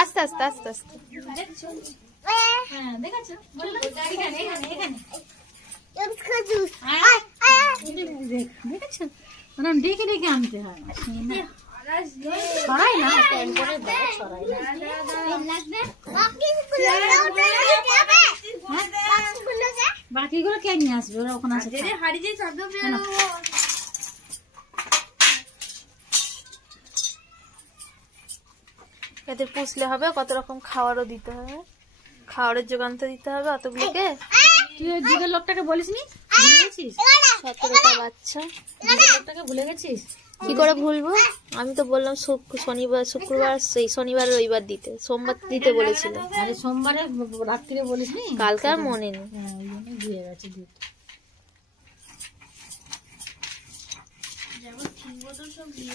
আস্তে আস্তে আস্তে আস্তে ডেকে ডেকে আনতে হয় ছড়াই না বাকিগুলো কে নিয়ে আসবে ওরা ওখানে আসে এদের পুষলে হবে কত রকম খাবারও দিতে হবে খাবারের যোগান তো দিতে হবে অতগুলোকে তুই দুধের লোকটাকে বলিস নি ভুলে গেছিস 17টা বাচ্চা লোকটাকে ভুলে গেছিস কি করে ভুলবো আমি তো বললাম শনিবার শুক্রবার সেই শনিবার রবিবার দিতে সোমবার দিতে বলেছিল আরে সোমবারে রাত্রিরে বলিস নি কালকে আর মনে নেই হ্যাঁ ওই জন্য দিয়ে গেছে দুধ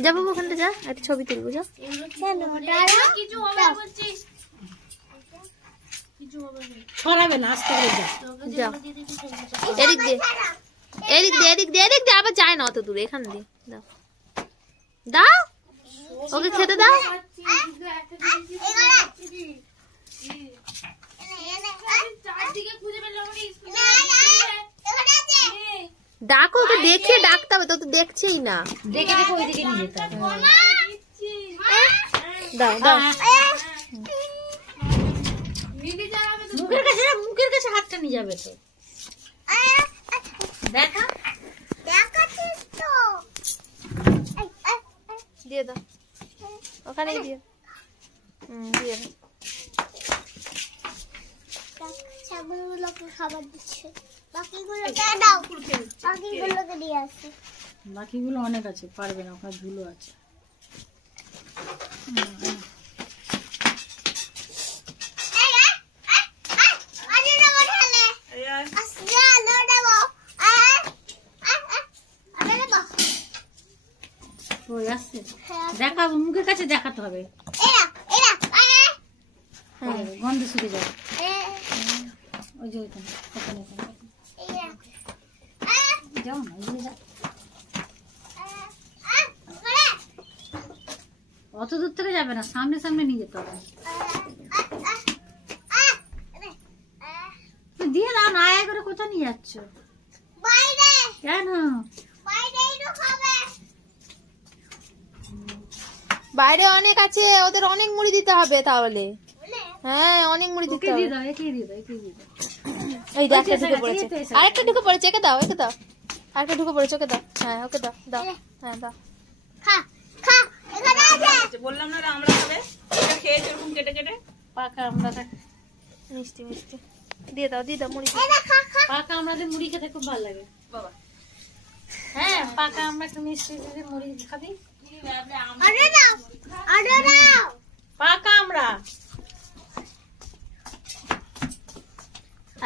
যাবো ওখানটা যা একটা ছবি তুলবো যা ছড়াবে না আস্তে করে যাও এদিক দিয়ে এদিক দিয়ে এদিক দিয়ে এদিক দিয়ে আবার যায় না অত দূরে এখান দিয়ে দাও দাও ওকে খেতে দাও ডাকো ওকে দেখিয়ে ডাকতে হবে তো দেখছেই না দেখে দেখে ওইদিকে নিয়ে যেতে হবে দাও দাও মুখের কাছে হাতটা নিয়ে যাবে তো দেখা দিয়ে দাও ওখানেই দিয়ে দিয়ে দাও ছাগলগুলোকে খাবার দিচ্ছে বাকিগুলোকে দিয়ে আসছে বাকিগুলো অনেক আছে পারবে না ওখানে ঝুলো আছে ওই আসছে দেখাবো মুখের কাছে দেখাতে হবে গন্ধ শুকে যাবে ওই যে ওইখানে যাও না ওই যা অত দূর থেকে যাবে না সামনে সামনে নিয়ে যেতে হবে দিয়ে দাও না আয়া করে কোথায় নিয়ে যাচ্ছ কেন বাইরে অনেক আছে ওদের অনেক মুড়ি দিতে হবে তাহলে হ্যাঁ অনেক মুড়ি দিতে হবে এই একটা ঢুকে পড়েছে আরেকটা ঢুকে পড়েছে একে দাও আরেকটা ঢুকে পড়েছে ওকে দাও হ্যাঁ ওকে দাও দাও হ্যাঁ দাও বললাম না আমরা খাবে এটা খেয়েছে এরকম কেটে কেটে পাকা আমরা মিষ্টি মিষ্টি দিয়ে দাও মুড়ি পাকা আমাদের মুড়ি খেতে খুব ভালো লাগে বাবা হ্যাঁ পাকা আমরা একটু মিষ্টি দিয়ে মুড়ি খাবি পাকা আমরা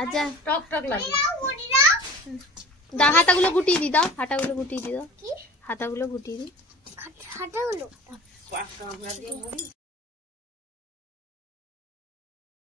আচ্ছা টক টক লাগে দাও হাতাগুলো গুটিয়ে দি দাও হাতাগুলো গুটিয়ে দি দাও হাতাগুলো গুটিয়ে দি হাঁটাগুলো পাকা আমরা দিয়ে মুড়ি